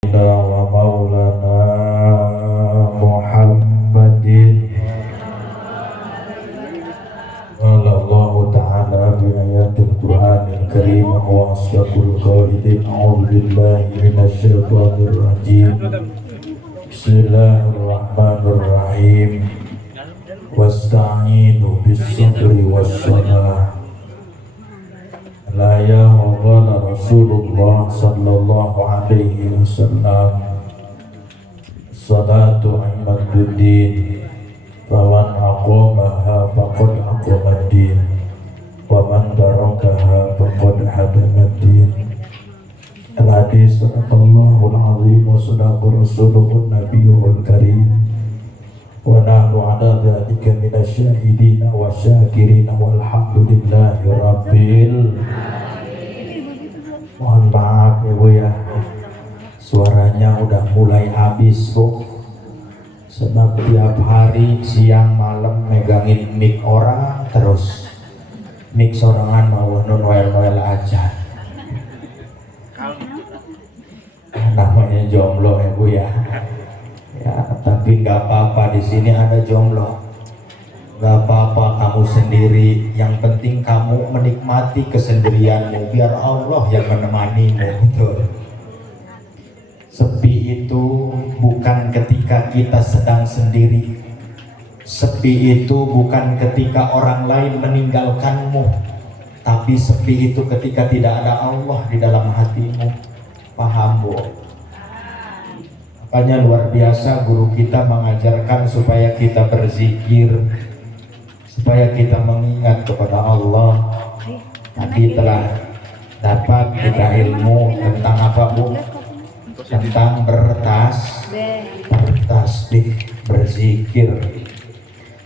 سيدنا ومولانا محمد قال الله تعالى في آيات القرآن الكريم وأصدق القائلين أعوذ بالله من الشيطان الرجيم بسم الله الرحمن الرحيم واستعينوا بالصبر والصلاة لا يغفل رسول الله صلى الله عليه وسلم الصلاة عماد الدين فمن أقامها فقد أقام الدين ومن تركها فقد هدم الدين. الحديث صدق الله العظيم وصدق رسوله النبي الكريم ونحن على ذلك من الشاهدين والشاكرين والحمد لله rabbil. Mohon maaf ya Bu ya, suaranya udah mulai habis Bu, sebab tiap hari siang malam megangin mic orang terus, mic sorangan mau noel aja. Namanya jomblo ya Bu ya. Ya, tapi nggak apa-apa, di sini ada jomblo, nggak apa-apa kamu sendiri. Yang penting kamu menikmati kesendirianmu, biar Allah yang menemanimu. Betul. Sepi itu bukan ketika kita sedang sendiri. Sepi itu bukan ketika orang lain meninggalkanmu, tapi sepi itu ketika tidak ada Allah di dalam hatimu. Paham Bu? Makanya luar biasa guru kita mengajarkan supaya kita berzikir, supaya kita mengingat kepada Allah. Tadi telah dapat kita ilmu tentang apa Bu? Tentang bertasbih, berzikir.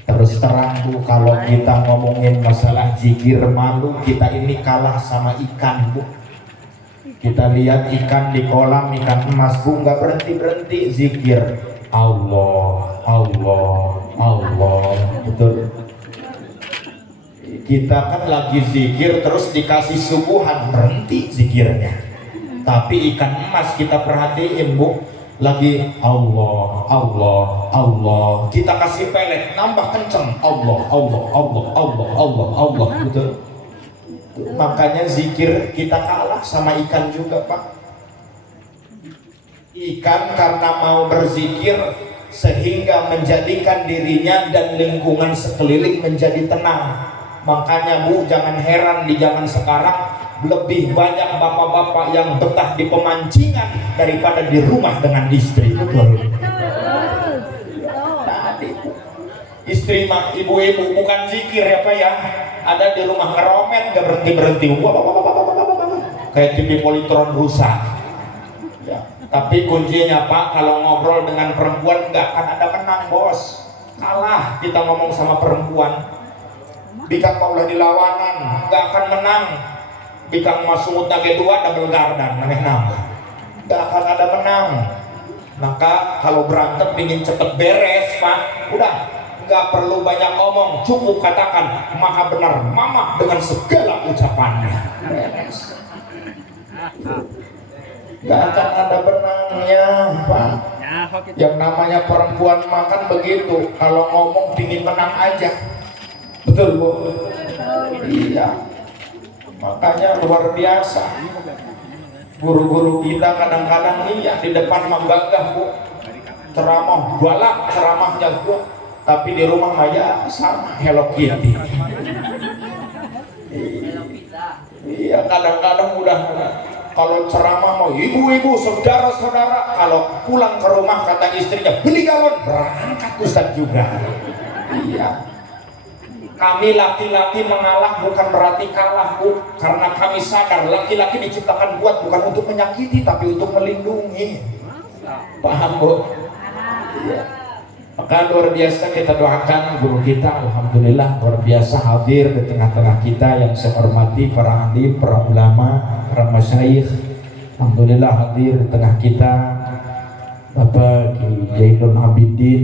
Terus terang Bu, kalau kita ngomongin masalah zikir malu, kita ini kalah sama ikan Bu. Kita lihat ikan di kolam, ikan emas Bu, nggak berhenti zikir Allah, Allah, Allah. Betul. Kita kan lagi zikir terus dikasih suguhan, berhenti zikirnya. Tapi ikan emas kita perhatiin Bu, lagi Allah, Allah, Allah. Kita kasih pelet, nambah kenceng Allah, Allah, Allah, Allah, Allah, Allah. Betul. Makanya zikir kita kalah sama ikan juga Pak. Ikan karena mau berzikir sehingga menjadikan dirinya dan lingkungan sekeliling menjadi tenang. Makanya Bu, jangan heran di zaman sekarang lebih banyak bapak-bapak yang betah di pemancingan daripada di rumah dengan istri. Betul. Tadi istri mah ibu-ibu bukan zikir ya Pak ya, ada di rumah ngeromet gak berhenti kayak TV Polytron rusak ya. Tapi kuncinya Pak, kalau ngobrol dengan perempuan gak akan ada menang Bos, kalah kita ngomong sama perempuan. Bikang maulah dilawanan gak akan menang, bikang masuk nage dua double gardan maneh nama gak akan ada menang. Maka kalau berantem ingin cepet beres Pak, udah nggak perlu banyak omong, cukup katakan maha benar mama dengan segala ucapannya. Nggak akan ada benangnya Pak. Yang namanya perempuan makan begitu, kalau ngomong pingin menang aja. Betul Bu? Iya. Makanya luar biasa guru-guru kita kadang-kadang iya di depan menggagah Bu, ceramah galak ceramahnya Bu, tapi di rumah aja sama Hello Kitty. Iya, kadang-kadang udah kalau ceramah mau ibu-ibu, saudara-saudara, kalau pulang ke rumah kata istrinya beli galon, berangkat Ustaz juga. Iya. Kami laki-laki mengalah bukan berarti kalah Bu, karena kami sadar laki-laki diciptakan kuat bukan untuk menyakiti tapi untuk melindungi. Paham Bu? Iya. Maka luar biasa kita doakan guru kita, alhamdulillah luar biasa hadir di tengah-tengah kita yang saya hormati para alim, para ulama, para masyayikh. Alhamdulillah hadir di tengah kita Bapak Ki Zainul Abidin,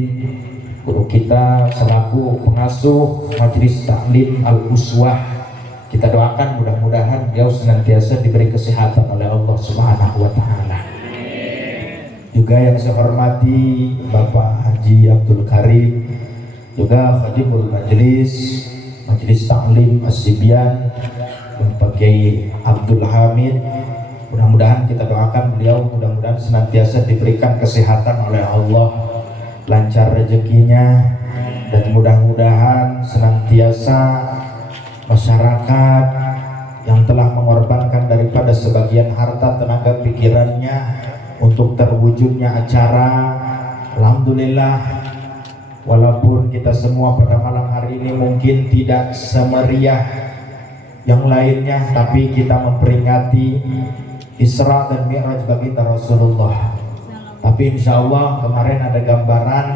guru kita selaku pengasuh Majelis Taklim Al-Uswah. Kita doakan mudah-mudahan beliau senantiasa diberi kesehatan oleh Allah Subhanahu wa taala. juga yang saya hormati Bapak Haji Abdul Karim, juga Khatibul Majelis Taklim As-Sibyan Bapak Kiai Abdul Hamid. Mudah-mudahan kita doakan beliau, mudah-mudahan senantiasa diberikan kesehatan oleh Allah, lancar rezekinya, dan mudah-mudahan senantiasa masyarakat yang telah mengorbankan daripada sebagian harta, tenaga, pikirannya untuk terwujudnya acara. Alhamdulillah, walaupun kita semua pada malam hari ini mungkin tidak semeriah yang lainnya, tapi kita memperingati Isra dan Mi'raj baginda Rasulullah. Tapi insya Allah kemarin ada gambaran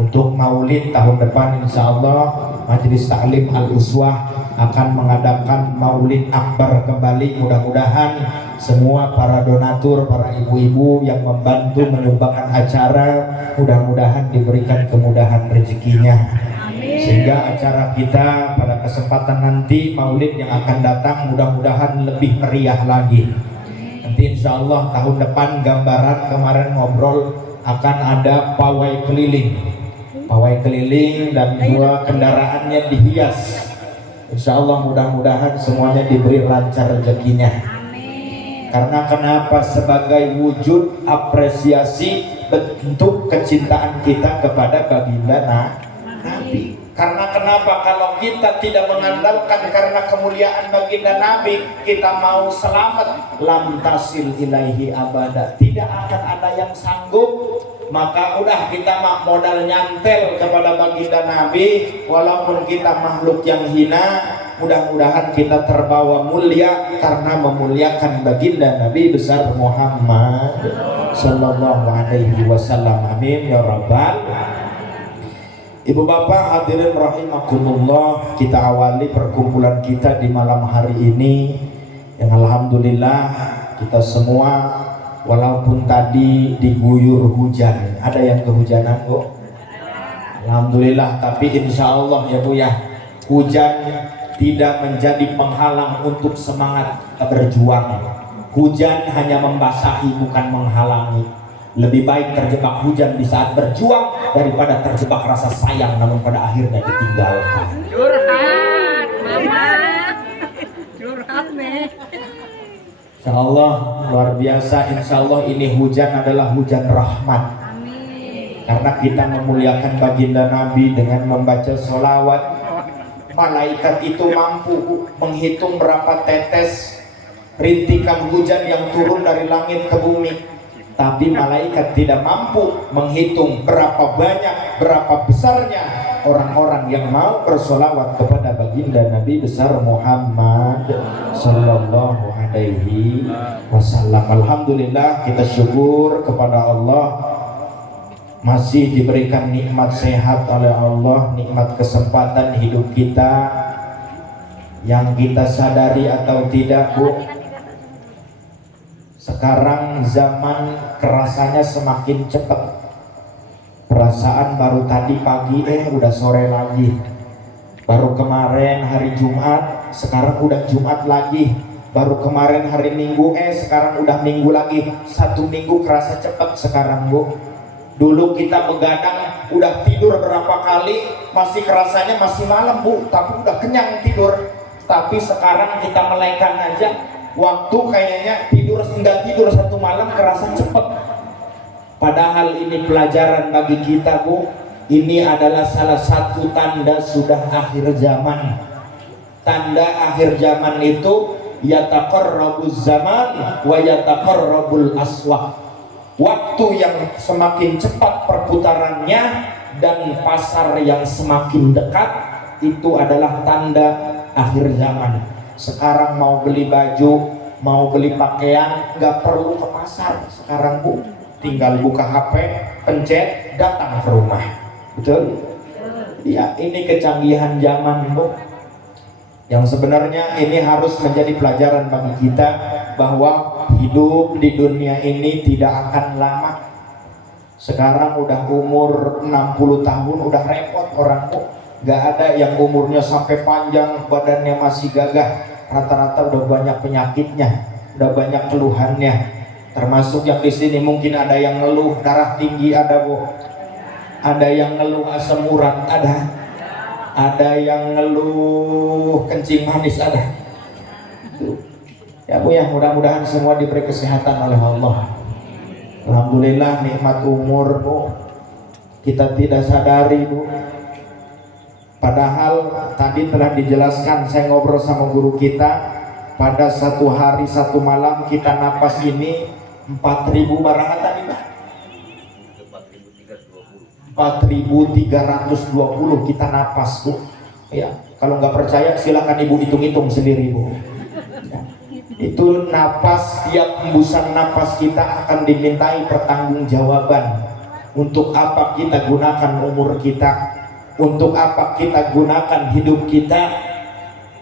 untuk maulid tahun depan. Insya Allah Majelis Taklim Al-Uswah akan mengadakan maulid akbar kembali. Mudah-mudahan semua para donatur, para ibu-ibu yang membantu menyumbangkan acara, mudah-mudahan diberikan kemudahan rezekinya, sehingga acara kita pada kesempatan nanti maulid yang akan datang mudah-mudahan lebih meriah lagi. Nanti insya Allah tahun depan gambaran kemarin ngobrol akan ada pawai keliling dan dua kendaraannya dihias. Insya Allah mudah-mudahan semuanya diberi lancar rezekinya. Karena kenapa? Sebagai wujud apresiasi bentuk kecintaan kita kepada baginda Nabi. Karena kenapa? Kalau kita tidak mengandalkan karena kemuliaan baginda Nabi, kita mau selamat, lam tasil ilaihi abada, tidak akan ada yang sanggup. Maka udah kita modal nyantel kepada baginda Nabi, walaupun kita makhluk yang hina, mudah-mudahan kita terbawa mulia karena memuliakan baginda Nabi besar Muhammad sallallahu alaihi wasallam. Amin ya rabbal. Ibu bapak hadirin rahimakumullah, kita awali perkumpulan kita di malam hari ini yang alhamdulillah kita semua walaupun tadi diguyur hujan, ada yang kehujanan kok? Alhamdulillah, tapi insya Allah ya Bu ya, hujan tidak menjadi penghalang untuk semangat berjuang. Hujan hanya membasahi bukan menghalangi. Lebih baik terjebak hujan di saat berjuang daripada terjebak rasa sayang namun pada akhirnya ditinggalkan. Curhat, mama. Curhat nih. Insya Allah luar biasa. Insya Allah ini hujan adalah hujan rahmat. Amin. Karena kita memuliakan baginda Nabi dengan membaca sholawat. Malaikat itu mampu menghitung berapa tetes rintikan hujan yang turun dari langit ke bumi. Tapi malaikat tidak mampu menghitung berapa banyak, berapa besarnya orang-orang yang mau bersolawat kepada baginda Nabi besar Muhammad sallallahu alaihi wasallam. Alhamdulillah, kita syukur kepada Allah masih diberikan nikmat sehat oleh Allah, nikmat kesempatan hidup kita yang kita sadari atau tidak, Bu. Sekarang zaman kerasanya semakin cepat. Perasaan baru tadi pagi udah sore lagi. Baru kemarin hari Jumat, sekarang udah Jumat lagi. Baru kemarin hari Minggu, sekarang udah Minggu lagi. Satu minggu kerasa cepat sekarang, Bu. Dulu kita begadang, udah tidur berapa kali, masih kerasanya masih malam, Bu, tapi udah kenyang tidur. Tapi sekarang kita melengkan aja, waktu kayaknya nggak tidur satu malam kerasa cepet. Padahal ini pelajaran bagi kita, Bu. Ini adalah salah satu tanda sudah akhir zaman. Tanda akhir zaman itu yataqarrabuz zaman wa yataqarrabul aswaq. Waktu yang semakin cepat perputarannya dan pasar yang semakin dekat, itu adalah tanda akhir zaman. Sekarang mau beli baju, mau beli pakaian, nggak perlu ke pasar sekarang, Bu. Tinggal buka HP, pencet, datang ke rumah. Betul? Ya, ini kecanggihan zaman, Bu. Yang sebenarnya ini harus menjadi pelajaran bagi kita bahwa hidup di dunia ini tidak akan lama. Sekarang udah umur 60 tahun udah repot orang, Bu. Nggak ada yang umurnya sampai panjang, badannya masih gagah. Rata-rata udah banyak penyakitnya, udah banyak keluhannya. Termasuk yang di sini mungkin ada yang ngeluh darah tinggi, ada Bu. Ada yang ngeluh asam urat, ada. Ada yang ngeluh kencing manis, ada. Tuh. Ya Bu ya, mudah-mudahan semua diberi kesehatan oleh Allah. Alhamdulillah nikmat umur Bu. Kita tidak sadari Bu. Padahal tadi telah dijelaskan, saya ngobrol sama guru kita, pada satu hari satu malam kita napas ini 4.000 baraha tadi Pak. 4.320 kita napas Bu. Ya, kalau nggak percaya silakan Ibu hitung-hitung sendiri Bu. Ya. Itu napas, tiap hembusan napas kita akan dimintai pertanggungjawaban. Untuk apa kita gunakan umur kita? Untuk apa kita gunakan hidup kita?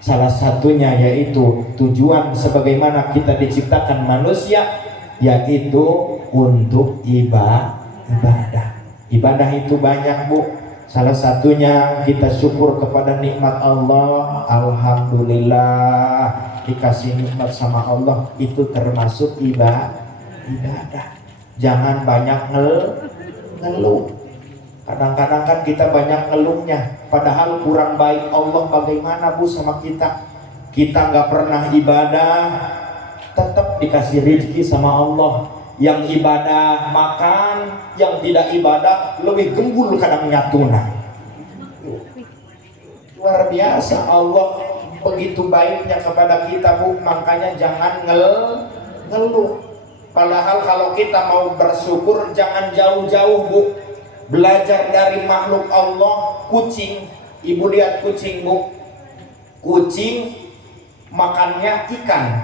Salah satunya yaitu tujuan sebagaimana kita diciptakan manusia, yaitu untuk ibadah. Ibadah itu banyak Bu. Salah satunya kita syukur kepada nikmat Allah. Alhamdulillah dikasih nikmat sama Allah, itu termasuk ibadah. Jangan banyak ngeluh. Kadang-kadang kan kita banyak ngeluhnya, padahal kurang baik Allah bagaimana Bu sama kita. Kita nggak pernah ibadah, tetap dikasih rezeki sama Allah. Yang ibadah makan, yang tidak ibadah lebih gembul kadang nyatuna. Luar biasa Allah begitu baiknya kepada kita Bu. Makanya jangan ngeluh. Padahal kalau kita mau bersyukur jangan jauh-jauh Bu. Belajar dari makhluk Allah, kucing. Ibu lihat kucing Bu. Kucing makannya ikan.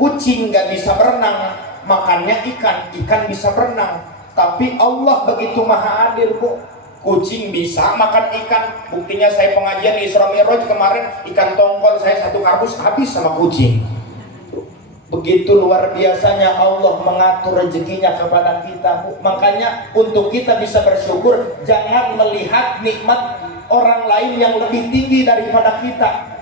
Kucing nggak bisa berenang, makannya ikan. Ikan bisa berenang. Tapi Allah begitu maha adil Bu. Kucing bisa makan ikan. Buktinya saya pengajian di Isra Mi'raj kemarin, ikan tongkol saya satu kardus habis sama kucing. Begitu luar biasanya Allah mengatur rezekinya kepada kita Bu. Makanya untuk kita bisa bersyukur, jangan melihat nikmat orang lain yang lebih tinggi daripada kita.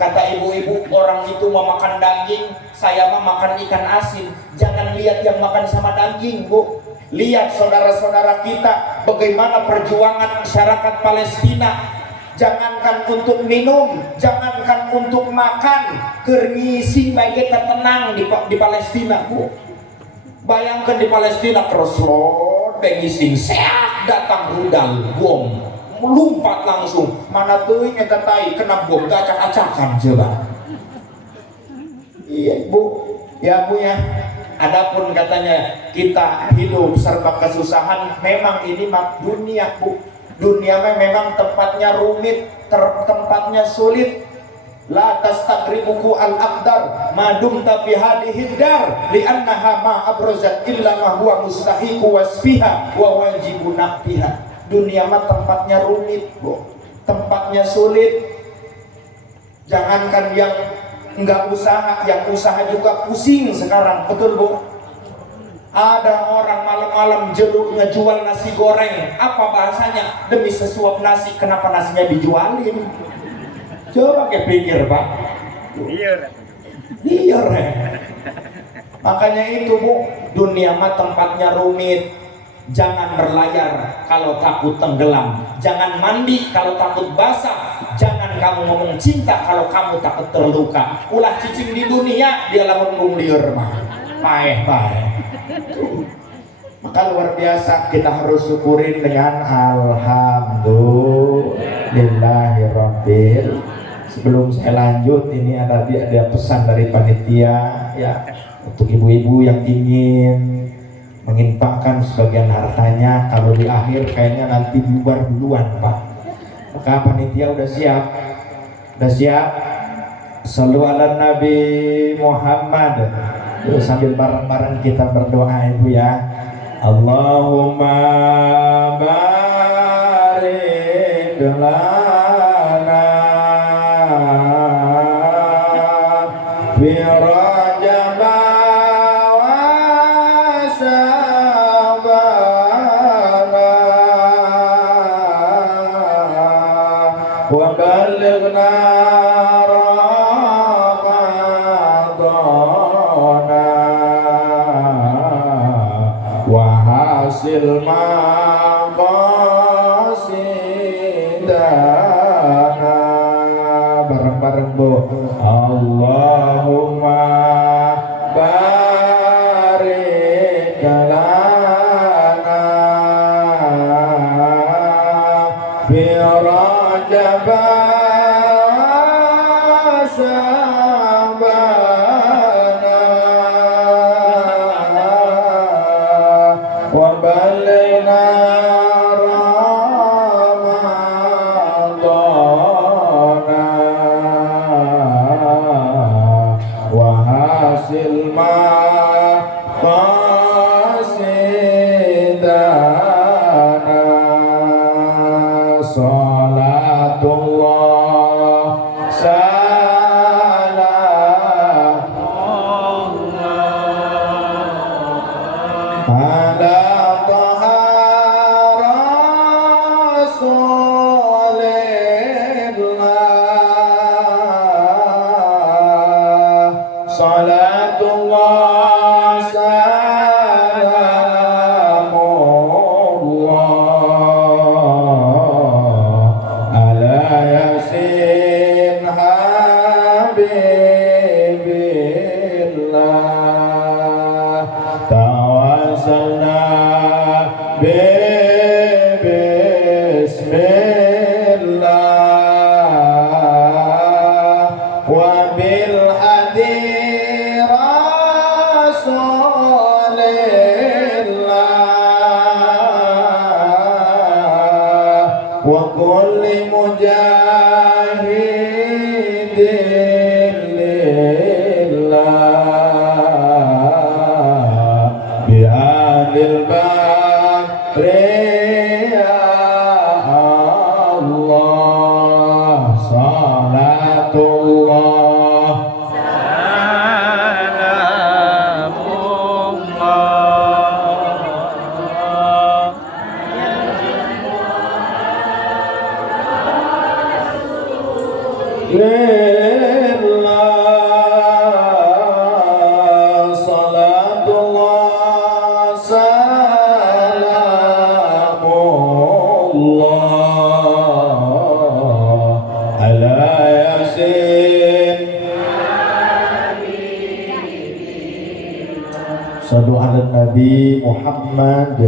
Kata ibu-ibu, orang itu mau makan daging, saya mau makan ikan asin. Jangan lihat yang makan sama daging Bu. Lihat saudara-saudara kita, bagaimana perjuangan masyarakat Palestina. Jangankan untuk minum, jangankan untuk makan, kerngisi baik kita tenang di Palestina Bu. Bayangkan di Palestina keroslot, bengising seak datang rudal bom, melompat langsung. Mana tuh yang katai kena bom, acak-acakan coba. Iya Bu, ya Bu ya. Adapun katanya kita hidup serba kesusahan, memang ini dunia Bu. Dunia memang tempatnya rumit, tempatnya sulit. La tastaqribuku al-aqdar madum tapi hadhihi dar li'annaha ma abrazat illa ma huwa mustahiqu wasfiha wa wajibu naqtiha. Dunia mah tempatnya rumit Bu, tempatnya sulit. Jangankan yang enggak usaha, yang usaha juga pusing sekarang, betul Bu? Ada orang malam-malam jeruk ngejual nasi goreng. Apa bahasanya? Demi sesuap nasi, kenapa nasinya dijualin? Coba kepikir Pak. Iya. Makanya itu Bu, dunia mah tempatnya rumit. Jangan berlayar kalau takut tenggelam. Jangan mandi kalau takut basah. Jangan kamu ngomong cinta kalau kamu takut terluka. Ulah cicing di dunia, dia lamun liur mah. Paeh. Maka luar biasa kita harus syukurin dengan alhamdulillahirabbil. Sebelum saya lanjut, ini ada pesan dari panitia ya, untuk ibu-ibu yang ingin menginfakkan sebagian hartanya. Kalau di akhir kayaknya nanti bubar duluan Pak. Maka panitia udah siap. Shallu ala Nabi Muhammad. Yuk sambil bareng-bareng kita berdoa Ibu ya. Allahumma barik lana fi Rajab wa Sya'ban wa ballighna Ramadan wa hasil maqasidana. Bareng-bareng Bu. Allahumma barik lana fi Rajab Sya'bana wa ballighna Ramadana wa hasil maqasidana. Salatullah salam ala taha rasulillah. Salatullah salamullah ala yasin habibillah. Tawassalna bismillah wa bil hadi rasulillah wa kulli mujahidin lillah bi ahlil bakri ya Allah. Salatullah lillah. Salatullah salamullah ala yasin. Sallu ala Nabi Muhammad.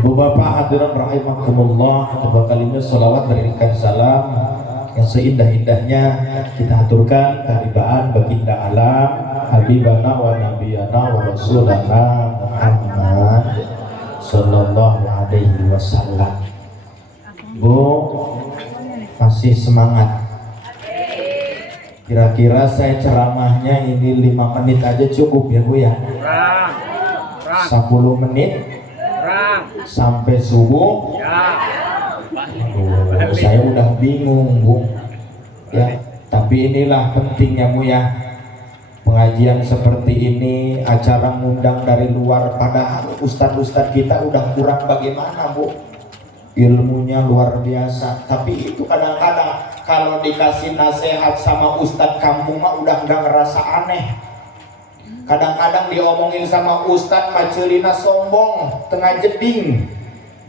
Ibu bapak hadirin rahimakumullah, kedua kalinya salawat berikan salam yang seindah-indahnya kita aturkan keharibaan baginda alam habibana wa nabiyana wa rasulana Muhammad sallallahu alaihi wasallam. Bu, masih semangat? Kira-kira saya ceramahnya ini 5 menit aja cukup ya Bu ya? 10 menit sampai subuh. Aduh, saya udah bingung Bu ya, tapi inilah pentingnya Bu ya, pengajian seperti ini, acara ngundang dari luar, padahal ustadz-ustadz kita udah kurang bagaimana Bu, ilmunya luar biasa, tapi itu kadang-kadang kalau dikasih nasihat sama ustadz kampung mah udah nggak ngerasa aneh. Kadang-kadang diomongin sama ustadz macelina sombong tengah jeding,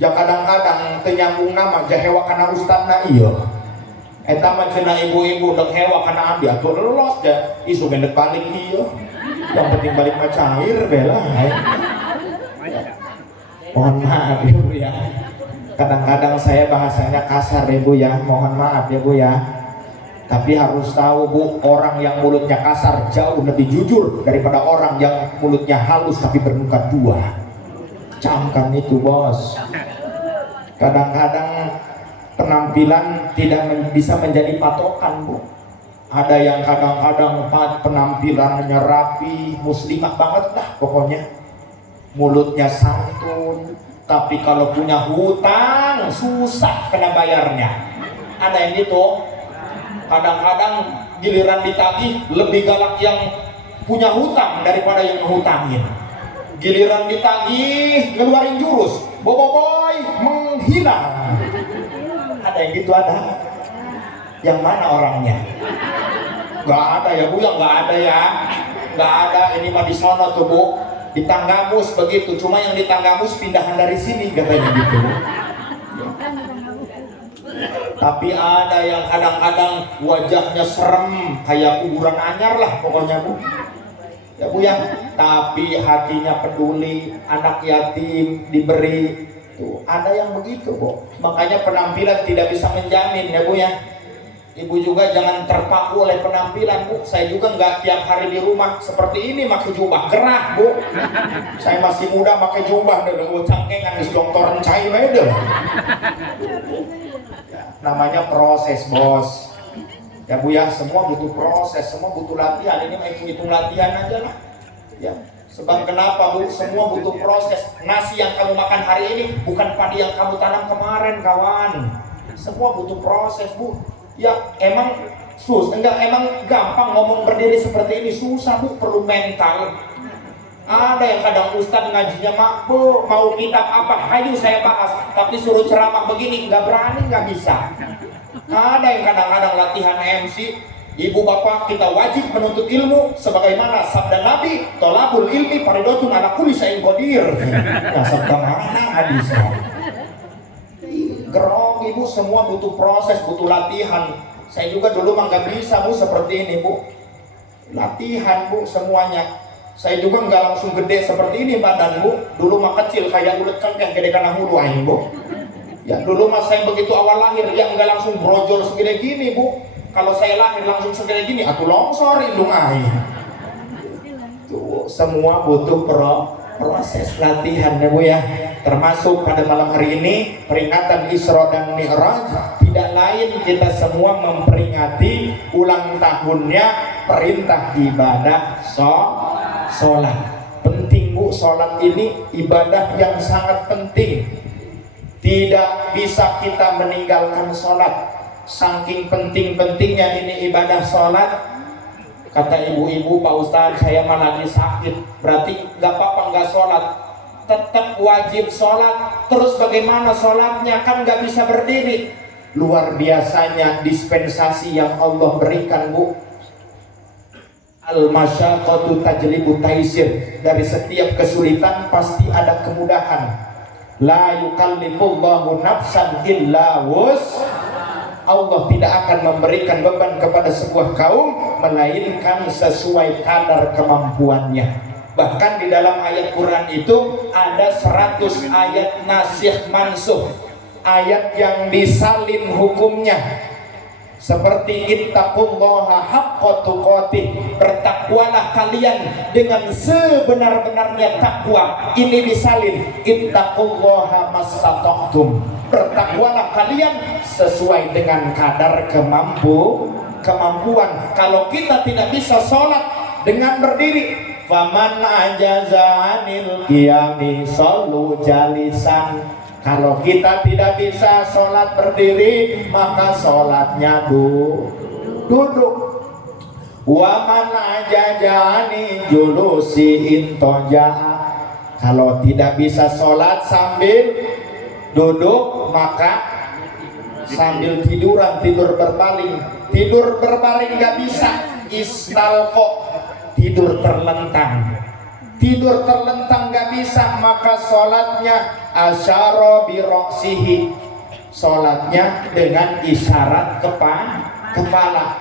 ya kadang-kadang tenyambung nama jahewa karena ustadna iya eta mah cenah ibu-ibu dek hewa karena ambil atuh lelos ya isu gendek balik iya, yang penting balik mah cair bela. Mohon maaf ya Bu ya, kadang-kadang saya bahasanya kasar ya Bu ya, mohon maaf ya Bu ya. Tapi harus tahu Bu, orang yang mulutnya kasar jauh lebih jujur daripada orang yang mulutnya halus tapi bermuka dua. Camkan itu bos. Kadang-kadang penampilan tidak bisa menjadi patokan Bu. Ada yang kadang-kadang penampilannya rapi, muslimah banget dah pokoknya. Mulutnya santun, tapi kalau punya hutang susah kena bayarnya. Ada yang gitu. Kadang-kadang giliran ditagih lebih galak yang punya hutang daripada yang menghutangin. Giliran ditagih ngeluarin jurus, boboiboy menghilang. Ada yang gitu ada. Yang mana orangnya? Gak ada ya Bu ya, gak ada ya. Gak ada, ini mah di sono tuh Bu. Di Tanggamus begitu, cuma yang di Tanggamus pindahan dari sini katanya gitu. Tapi ada yang kadang-kadang wajahnya serem kayak kuburan anyar lah pokoknya Bu. Ya Bu ya, tapi hatinya peduli, anak yatim diberi. Tuh, ada yang begitu Bu. Makanya penampilan tidak bisa menjamin ya Bu ya. Ibu juga jangan terpaku oleh penampilan Bu. Saya juga nggak tiap hari di rumah seperti ini pakai jubah gerah Bu. Saya masih muda pakai jubah dari cangkengan di dokter cai beda. Namanya proses bos ya Bu ya, semua butuh proses, semua butuh latihan. Ini hitung latihan aja lah ya. Sebab kenapa Bu, semua butuh proses. Nasi yang kamu makan hari ini bukan padi yang kamu tanam kemarin kawan. Semua butuh proses Bu ya. Emang emang gampang ngomong berdiri seperti ini? Susah Bu, perlu mental. Ada yang kadang ustadz ngajinya Bu, mau kitab apa? Ayo saya bahas. Tapi suruh ceramah begini, nggak berani, nggak bisa. Ada yang kadang-kadang latihan MC. Ibu bapak kita wajib menuntut ilmu sebagaimana sabda Nabi, tolabul ilmi faridotun ala kulli syai'in qadir. Nah, sabda mana hadisnya? Gerong Ibu, semua butuh proses, butuh latihan. Saya juga dulu mah nggak bisa Bu seperti ini Bu. Latihan Bu semuanya. Saya juga nggak langsung gede seperti ini badan Bu. Dulu mah kecil kayak ulet cengkeh gede karena hulu aing Bu. Ya dulu mah saya begitu awal lahir ya nggak langsung brojol segede gini Bu. Kalau saya lahir langsung segede gini, atuh longsor indung aing. Tuh semua butuh proses latihan ya Bu ya. Termasuk pada malam hari ini peringatan Isra dan Mi'raj, tidak lain kita semua memperingati ulang tahunnya perintah ibadah sholat. Penting Bu, sholat ini ibadah yang sangat penting. Tidak bisa kita meninggalkan sholat. Saking penting-pentingnya ini ibadah sholat. Kata ibu-ibu, Pak Ustadz saya mah lagi sakit, berarti nggak apa-apa nggak sholat? Tetap wajib sholat. Terus bagaimana sholatnya? Kan nggak bisa berdiri. Luar biasanya dispensasi yang Allah berikan Bu. Al-masyaqqatu tajlibu taisir. Dari setiap kesulitan pasti ada kemudahan. La yukallifullahu nafsan illa Allah tidak akan memberikan beban kepada sebuah kaum melainkan sesuai kadar kemampuannya. Bahkan di dalam ayat Quran itu ada 100 ayat nasikh mansukh, ayat yang disalin hukumnya. Seperti ittaqullaha haqqa tuqatih, bertakwalah kalian dengan sebenar-benarnya takwa. Ini disalin ittaqullaha mastata'tum, bertakwalah kalian sesuai dengan kadar kemampuan. Kalau kita tidak bisa sholat dengan berdiri, faman ajaza anil qiyami shollu jalisan. Kalau kita tidak bisa sholat berdiri, maka sholatnya duduk. Wa man ajajani julusi intoja'a. Kalau tidak bisa sholat sambil duduk, maka sambil tiduran, tidur berbaring. Tidur berbaring gak bisa, istalqo, tidur terlentang. Tidur terlentang gak bisa, maka sholatnya asyara biroksihi, sholatnya dengan isyarat kepala.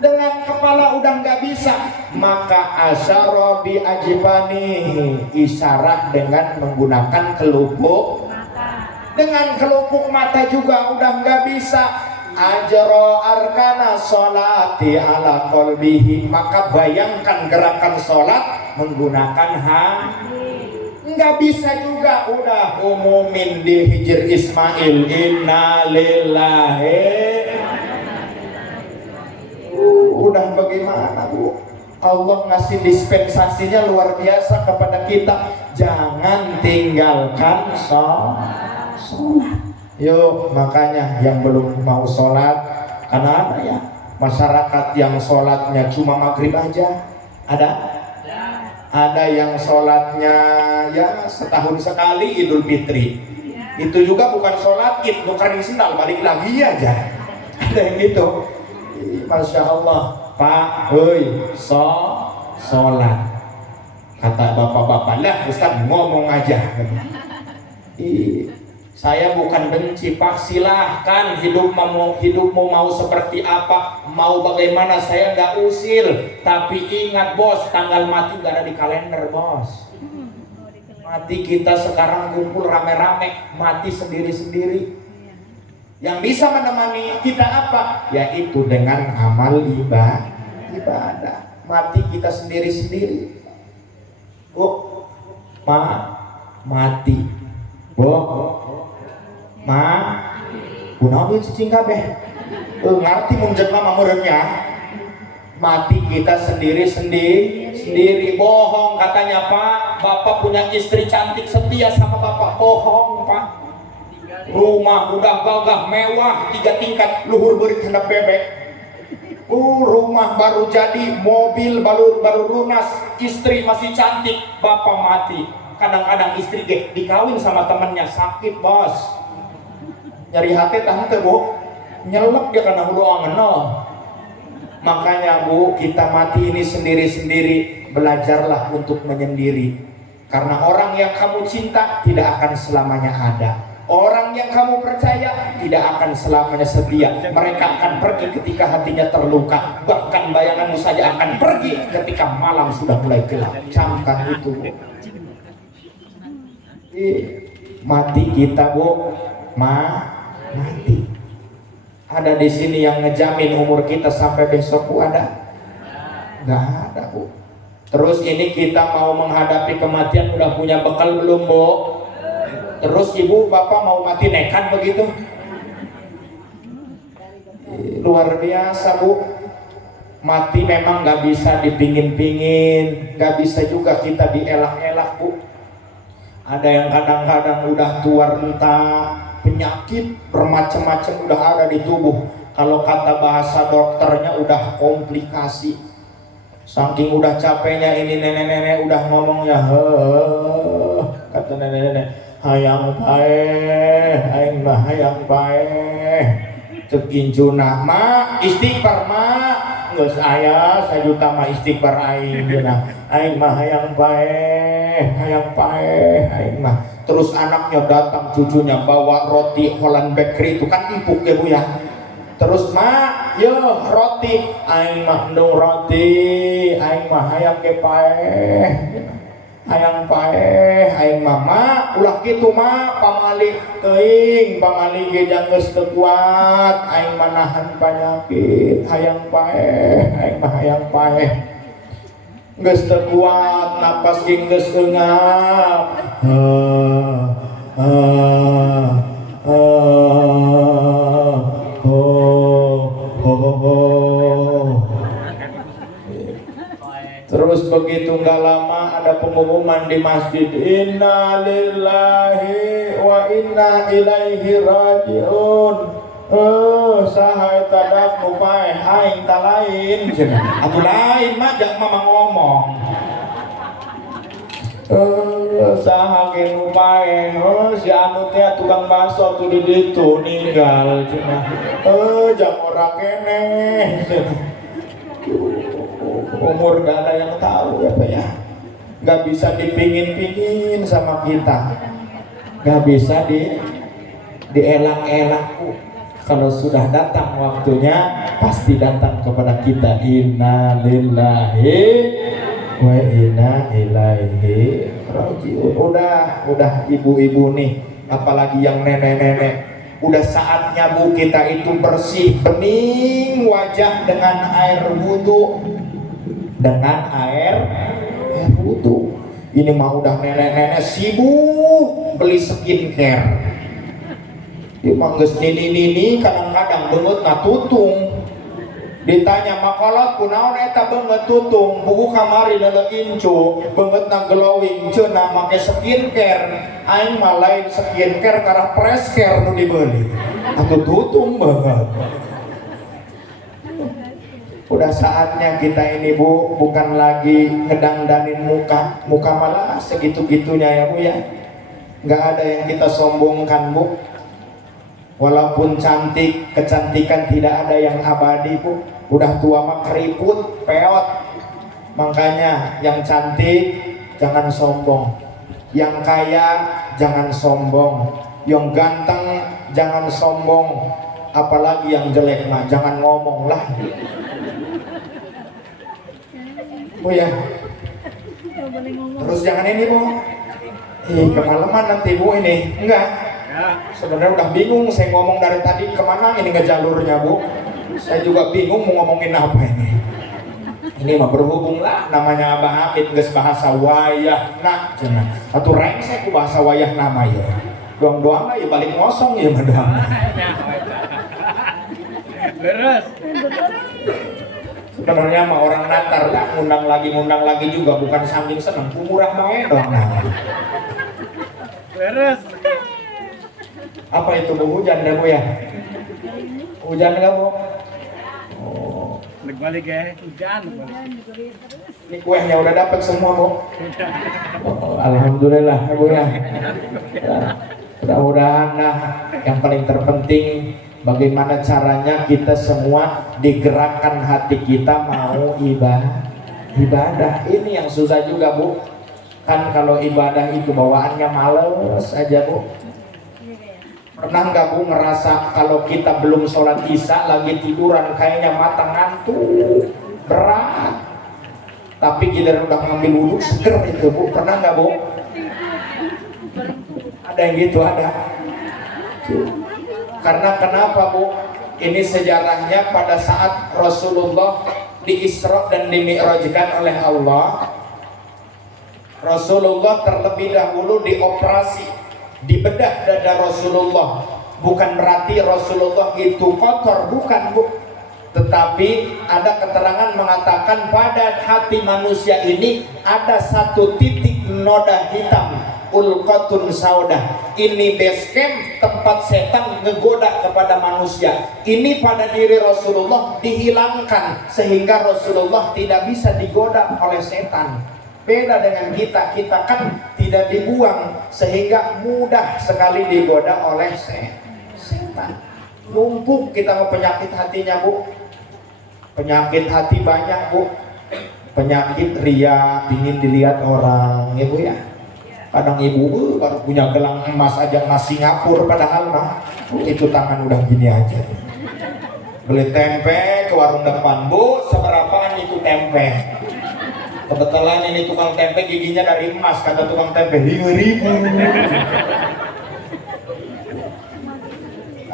Dengan kepala udah gak bisa, maka asyara bi ajibanihi, isyarat dengan menggunakan kelupuk. Dengan kelupuk mata juga udah gak bisa. Ajro arkana sholati ala qalbihi, maka bayangkan gerakan sholat menggunakan nggak bisa juga, udah umumin di hijr Ismail innalillahi. Udah bagaimana Bu? Allah ngasih dispensasinya luar biasa kepada kita. Jangan tinggalkan sholat. Yuk, makanya yang belum mau sholat, karena ada ya masyarakat yang sholatnya cuma maghrib aja, ada yang sholatnya ya setahun sekali Idul Fitri, itu juga bukan sholat id, nukerin sendal balik lagi aja, ada yang gitu. Masya Allah Pak, sholat. Kata bapak-bapak, lah Ustaz ngomong aja. Saya bukan benci Pak, silahkan hidupmu mau seperti apa, mau bagaimana, saya nggak usil. Tapi ingat bos, tanggal mati nggak ada di kalender bos. Mati kita sekarang kumpul rame-rame, mati sendiri-sendiri. Yang bisa menemani kita apa? Yaitu dengan amal ibadah. Mati kita sendiri-sendiri. Bu, mati. Bu, kunaon cicing kabeh? Ngerti mun jelema mameureunnya. Mati kita sendiri. Bohong katanya Pak. Bapak punya istri cantik setia sama Bapak. Bohong Pak. Rumah udah gagah mewah 3 tingkat luhur beurit handap bebek. Rumah baru jadi, mobil baru lunas, istri masih cantik, bapak mati. Kadang-kadang istri dikawin sama temannya sakit bos. Nyari hati tante bu, nyelek dia karena doa ngenol. Makanya bu, kita mati ini sendiri-sendiri, belajarlah untuk menyendiri. Karena orang yang kamu cinta tidak akan selamanya ada. Orang yang kamu percaya tidak akan selamanya setia. Mereka akan pergi ketika hatinya terluka. Bahkan bayanganmu saja akan pergi ketika malam sudah mulai gelap. Camkan itu bu. Mati kita bu, mati. Ada di sini yang ngejamin umur kita sampai besok bu, ada? Nggak ada bu. Terus ini kita mau menghadapi kematian, udah punya bekal belum bu? Terus ibu bapak mau mati nekat begitu? Luar biasa bu. Mati memang nggak bisa dipingin-pingin, nggak bisa juga kita dielak-elak bu. Ada yang kadang-kadang udah tua renta, penyakit bermacam-macam udah ada di tubuh. Kalau kata bahasa dokternya udah komplikasi. Saking udah capeknya ini nenek-nenek udah ngomongnya, kata nenek-nenek, hayang paeh, aing mah hayang paeh. Cek incuna, mak istighfar mak, geus aya 1 juta mah istighfar aing geuna. Aing mah hayang paeh, aing mah. Terus anaknya datang, cucunya bawa roti Holland Bakery itu kan empuk ya bu ya. Terus mak, yo roti, aing mah endung roti, aing mah hayang ke paeh. Hayang paeh, aing mama, ulah kitu mah pamali teuing, pamali ge geus teu kuat, aing mah nahan panyakit, hayang paeh, aing mah hayang paeh. Geus teu kuat, napas ge geus eungap. Terus begitu nggak lama ada pengumuman di masjid, inna lillahi wa inna ilaihi rajiun. Saha eta dak nu paeh aing ta lain cenah. Atuh lain mah jak mamang ngomong. Saha ge nu paeh, si anu teh tukang bakso tuh di ditu ninggal cenah. Jam ora keneh cenah. Umur gak ada yang tahu ya Pak ya. Gak bisa dipingin-pingin sama kita, gak bisa dielak-elak. Kalau sudah datang waktunya pasti datang kepada kita. Inna lillahi wa inna ilaihi rajiun. Udah ibu-ibu nih, apalagi yang nenek-nenek, udah saatnya bu kita itu bersih bening wajah dengan air wudhu. Wudhu. Ini mah udah nenek-nenek sibuk beli skincare. Ieu mah geus nini kadang-kadang beungeut tutung. Ditanya makolot kunaon eta beungeut tutung, puguh kamari leuleuh incu, beungeutna glowing, ceuna make skincare. Aing mah lain skincare karena press care nu dibeuli. Atuh tutung banget. Udah saatnya kita ini bu, bukan lagi ngedangdanin muka malah segitu-gitunya ya bu ya. Nggak ada yang kita sombongkan bu. Walaupun cantik, kecantikan tidak ada yang abadi bu. Udah tua mah keriput, peot. Makanya yang cantik jangan sombong. Yang kaya jangan sombong. Yang ganteng jangan sombong. Apalagi yang jelek mah jangan ngomong lah. Bu ya. Terus jangan ini Bu. Kemalaman nanti Bu ini. Enggak. Sebenarnya udah bingung saya ngomong dari tadi kemana ini ke jalurnya Bu. Saya juga bingung mau ngomongin apa ini. Ini mah berhubung lah namanya Abah Hamid geus bahasa wayah nah cenah. Atuh rengsek ku bahasa wayah nama ya. Doang-doang ya balik ngosong ya mah doang. Beres. Sebenarnya mah orang natar lah ngundang lagi juga bukan saking seneng murah bae doang nah. Beres. Apa itu Bu hujan dah Bu ya? Hujan enggak Bu? Balik ya, hujan. Ini kuehnya udah dapat semua Bu. Alhamdulillah Bu ya. Mudah-mudahan nah yang paling terpenting bagaimana caranya kita semua digerakkan hati kita mau ibadah. Ini yang susah juga Bu. Kan kalau ibadah itu bawaannya males aja Bu. Pernah nggak Bu ngerasa kalau kita belum sholat isya lagi tiduran kayaknya mata ngantuk berat, tapi kita udah ngambil wudhu seger itu Bu. Pernah nggak Bu? Ada yang gitu ada. Karena kenapa Bu? Ini sejarahnya pada saat Rasulullah di Isra dan dimi'rajkan oleh Allah. Rasulullah terlebih dahulu dioperasi, dibedah dada Rasulullah. Bukan berarti Rasulullah itu kotor, bukan Bu. Tetapi ada keterangan mengatakan pada hati manusia ini ada satu titik noda hitam, ulqatun saudah. Ini base camp tempat setan ngegoda kepada manusia. Ini pada diri Rasulullah dihilangkan sehingga Rasulullah tidak bisa digoda oleh setan. Beda dengan kita kan tidak dibuang sehingga mudah sekali digoda oleh setan. Numpuk kita mau penyakit hatinya Bu. Penyakit hati banyak Bu. Penyakit ria, ingin dilihat orang ya Bu ya. Kadang ibu baru punya gelang emas aja emas Singapura padahal mah itu tangan udah gini aja. Beli tempe ke warung depan Bu, seberapaan itu tempe? Kebetulan ini tukang tempe giginya dari emas, kata tukang tempe 5.000.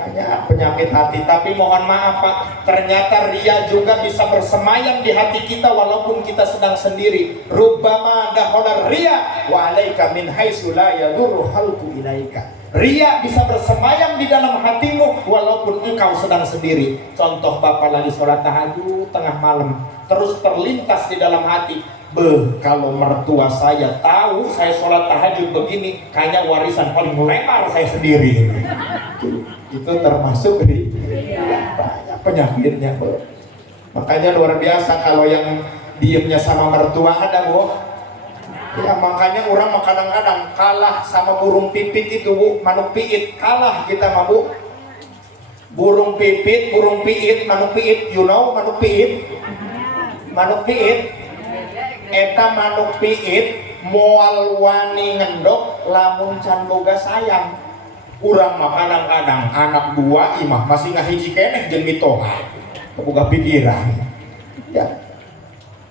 Hanya penyakit hati, tapi mohon maaf Pak, ternyata ria juga bisa bersemayam di hati kita walaupun kita sedang sendiri. Rubbama dakhala ria wa 'alaika min haitsu la yadurru halqu ilaika. Ria bisa bersemayam di dalam hatimu walaupun engkau sedang sendiri. Contoh Bapak lagi sholat tahajud tengah malam, terus terlintas di dalam hati, kalau mertua saya tahu saya sholat tahajud begini, kayaknya warisan paling lemar saya sendiri. Itu termasuk di banyak penyakitnya Bu. Makanya luar biasa kalau yang diemnya sama mertua ada Bu. Ya makanya orang kadang-kadang kalah sama burung pipit itu Bu, manuk piit kalah kita mah Bu. Burung pipit, manuk piit, you know manuk piit? Manuk piit eta manuk piit moal wani ngendok lamun can boga sayang. Urang mah kadang-kadang anak dua imah masih ngahiji keneh jeung mitoha boga pikiran ya.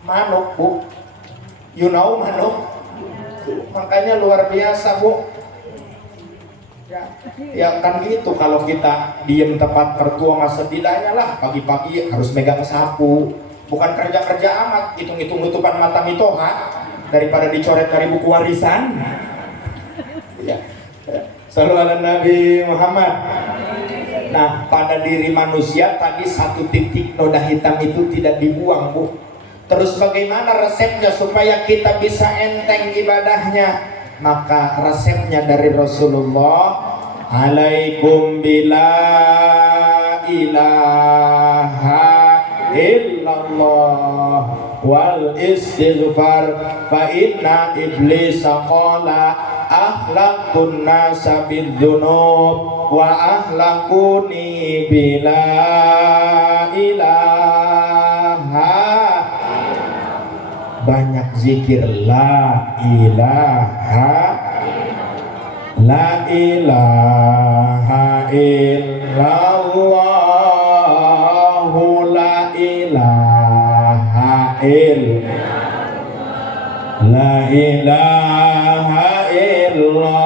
Manuk Bu, you know manuk. Makanya luar biasa Bu ya kan gitu. Kalau kita diem tempat mertua mah setidaknya lah pagi-pagi harus megang sapu, bukan kerja-kerja amat hitung-hitung nutupan mata mitoha daripada dicoret dari buku warisan ya. Sallu ala Nabi Muhammad. Nah pada diri manusia tadi satu titik noda hitam itu tidak dibuang Bu. Terus bagaimana resepnya supaya kita bisa enteng ibadahnya? Maka resepnya dari Rasulullah, alaikum bila ilaha illallah wal istighfar fa inna iblisa qala ahlaqun nasa bidzunub wa ahlaquni bila ilaha. Banyak zikir la ilaha illallah, la ilaha illallah,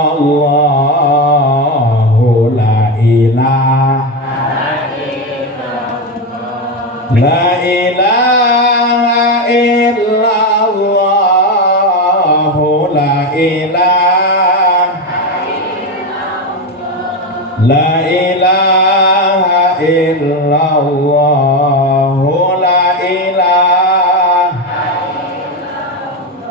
la ilaha illallah, la ilaha illallah, la ilaha.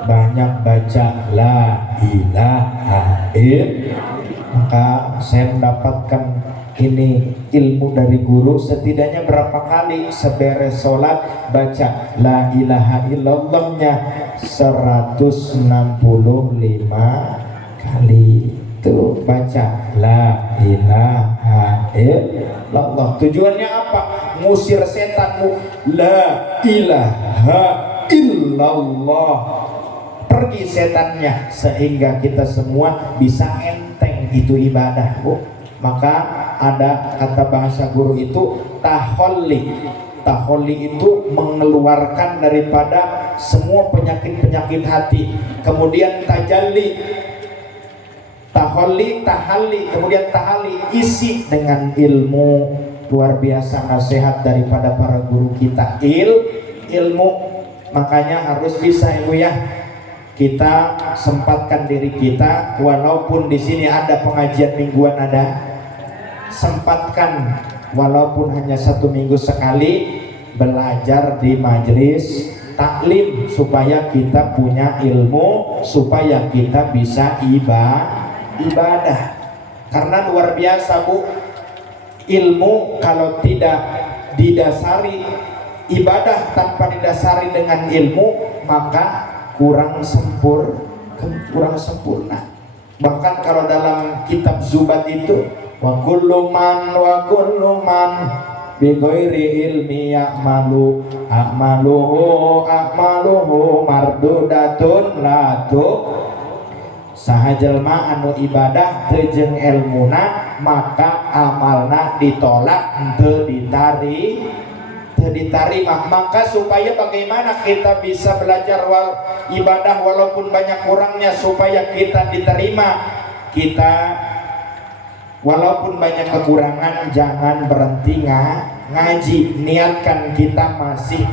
Banyak baca la ilaha illallah, maka saya mendapatkan ini ilmu dari guru. Setidaknya berapa kali seberes sholat baca la ilaha illallahnya 165 kali. Tuh baca la ilaha illallah. Tujuannya apa? Ngusir setanmu. La ilaha illallah, pergi setannya, sehingga kita semua bisa enteng itu ibadah, Bu. Maka ada kata bahasa guru itu taholli. Taholli itu mengeluarkan daripada semua penyakit-penyakit hati. Kemudian tajalli, taholli, tahalli, kemudian tahalli, isi dengan ilmu. Luar biasa nasihat daripada para guru kita. Ilmu, makanya harus bisa Ibu ya. Kita sempatkan diri kita, walaupun di sini ada pengajian mingguan, ada, sempatkan walaupun hanya 1 minggu sekali belajar di majelis taklim, supaya kita punya ilmu, supaya kita bisa ibadah. Karena luar biasa, Bu, ilmu kalau tidak didasari, ibadah tanpa didasari dengan ilmu, maka kurang sempurna. Bahkan kalau dalam kitab Zubat itu wa kullu man bi ghairi ilmi a'maluhu mardudatun latu. Saha jelma anu ibadah teu jeung elmuna, maka amalna ditolak, teu diterima. Maka supaya bagaimana kita bisa belajar ibadah walaupun banyak kurangnya, supaya kita diterima, kita walaupun banyak kekurangan jangan berhenti ngaji. Niatkan kita masih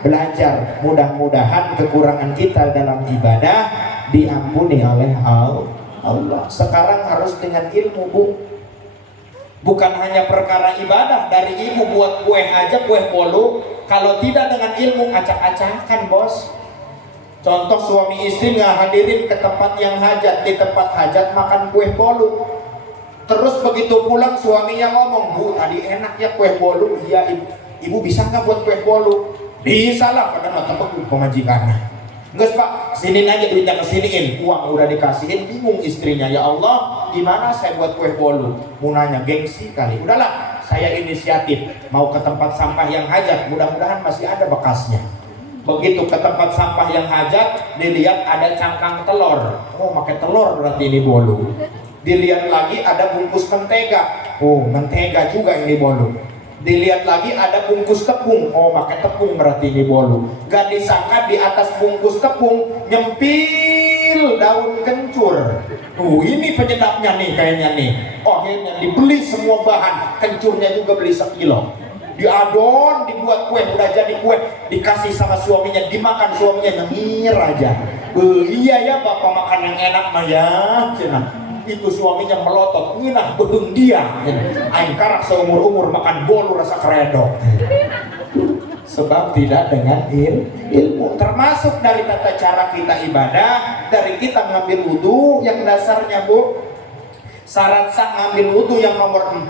belajar. Mudah-mudahan kekurangan kita dalam ibadah diampuni oleh Allah. Sekarang harus dengan ilmu, Bu. Bukan hanya perkara ibadah. Dari ibu buat kue aja, kue bolu, kalau tidak dengan ilmu acak-acakan, bos. Contoh suami istri nggak hadirin ke tempat yang hajat, di tempat hajat makan kue bolu. Terus begitu pulang suaminya ngomong, Bu tadi enak ya kue bolu. Iya ibu bisa nggak buat kue bolu? Bisa lah, padahal mah tepuk pemajikannya. Enggak Pak, sini aja duitnya kesiniin, uang udah dikasihin. Bingung istrinya, ya Allah gimana saya buat kue bolu? Mau nanya, gengsi kali. Udahlah, saya inisiatif mau ke tempat sampah yang hajat, mudah-mudahan masih ada bekasnya. Begitu ke tempat sampah yang hajat, dilihat ada cangkang telur. Oh pakai telur berarti ini bolu. Dilihat lagi ada bungkus mentega. Oh mentega juga ini bolu. Dilihat lagi ada bungkus tepung. Oh pakai tepung berarti ini bolu. Gak disangka di atas bungkus tepung nyempil daun kencur. Ini penyedapnya nih kayaknya nih. Oh akhirnya dibeli semua bahan. Kencurnya juga beli 1 kilo. Diadon, dibuat kue, udah jadi kue, dikasih sama suaminya, dimakan suaminya nyengir aja. Iya ya bapak makan yang enak mah ya. Itu suaminya melotot, nginah bedung dia. Aing karak seumur-umur makan bolu rasa keredok. Sebab tidak dengan ilmu. Termasuk dari tata cara kita ibadah, dari kita ngambil wudhu yang dasarnya, Bu. Syarat sah ngambil wudhu yang nomor 4,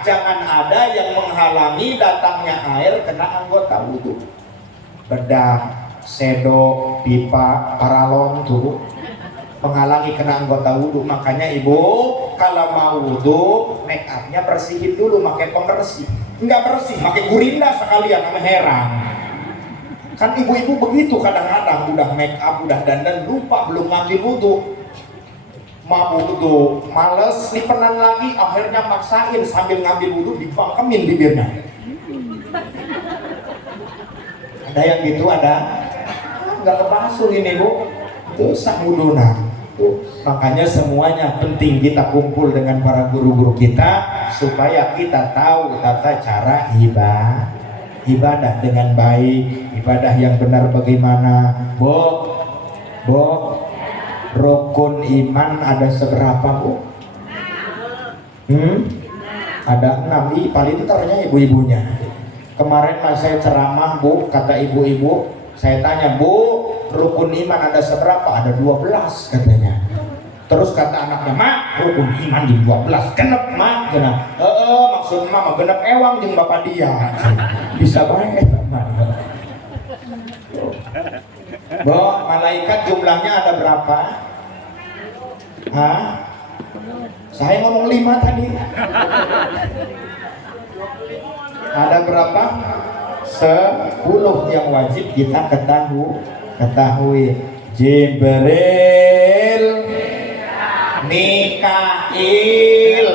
jangan ada yang menghalangi datangnya air kena anggota wudhu. Bedak, sedok, pipa, paralon tuh menghalangi kena anggota wudhu. Makanya ibu kalau mau wudhu, make upnya bersihin dulu, pakai pembersih. Enggak bersih, pakai gurinda sekalian sama herang. Kan ibu-ibu begitu kadang-kadang, udah make up, udah dandan, lupa belum ngambil wudhu, mabuk tuh, males lipenan lagi, akhirnya maksain sambil ngambil wudhu dibangkemin bibirnya. Ada yang gitu, ada nggak kebasuh ini bu, itu sah wuduna. Makanya semuanya penting kita kumpul dengan para guru-guru kita supaya kita tahu tata cara ibadah dengan baik, ibadah yang benar bagaimana. Bu, rukun iman ada seberapa bu? Ada 6. Ih, paling itu ternyata ibu-ibunya. Kemarin pas saya ceramah bu, kata ibu-ibu, saya tanya bu, rukun iman ada seberapa? Ada 12 katanya. Terus kata anaknya, mak, rukun iman di 12 genep mak, genep. Maksud mama genep ewang jeung bapak dia. Bisa baik teman. Bu, malaikat jumlahnya ada berapa? Hah? Saya ngomong 5 tadi. Ada berapa? 10 yang wajib kita ketahui. Jibril, Mikail.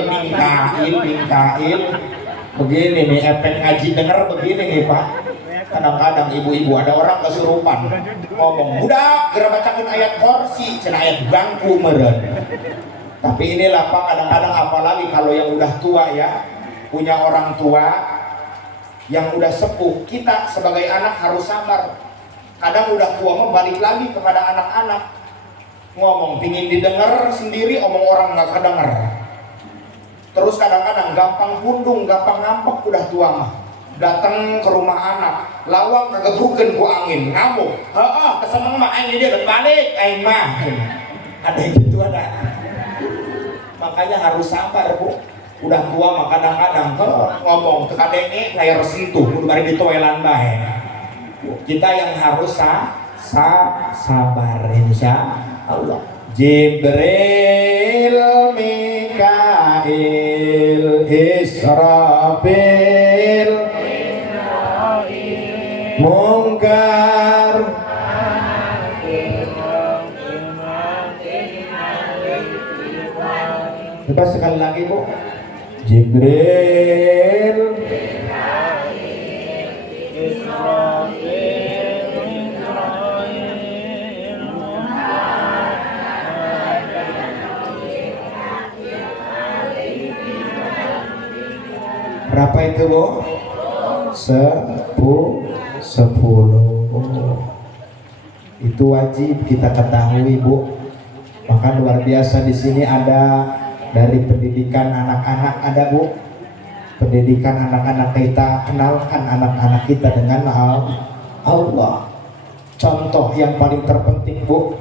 Begini nih efek ngaji denger begini nih Pak. Kadang-kadang ibu-ibu ada orang kesurupan ngomong, budak gerak bacakan ayat kursi, cenah ayat bangku meren. Tapi inilah Pak, kadang-kadang apalagi kalau yang udah tua ya, punya orang tua yang udah sepuh, kita sebagai anak harus sabar. Kadang udah tua mau balik lagi kepada anak-anak, ngomong pingin didengar sendiri, omong orang nggak kedenger. Terus kadang-kadang gampang pundung, gampang ngampek udah tua mah. Datang ke rumah anak, lawang kegebrukeun ku angin, ngamuk. Keseneng mah aing dia udah balik, aing mah. Ada yang gitu ada. Makanya harus sabar bu. Udah tua mah kadang-kadang ngomong ke kadenge layar sentuh kudu bari ditoelan bae. Kita yang harus sabar insya Allah. Jibril, Mikail, Israfil, Munkar, coba sekali lagi bu. Jibril, berapa itu bu? 10. Itu wajib kita ketahui bu. Maka luar biasa di sini ada dari pendidikan anak-anak, ada bu, pendidikan anak-anak kita, kenalkan anak-anak kita dengan Allah. Contoh yang paling terpenting bu,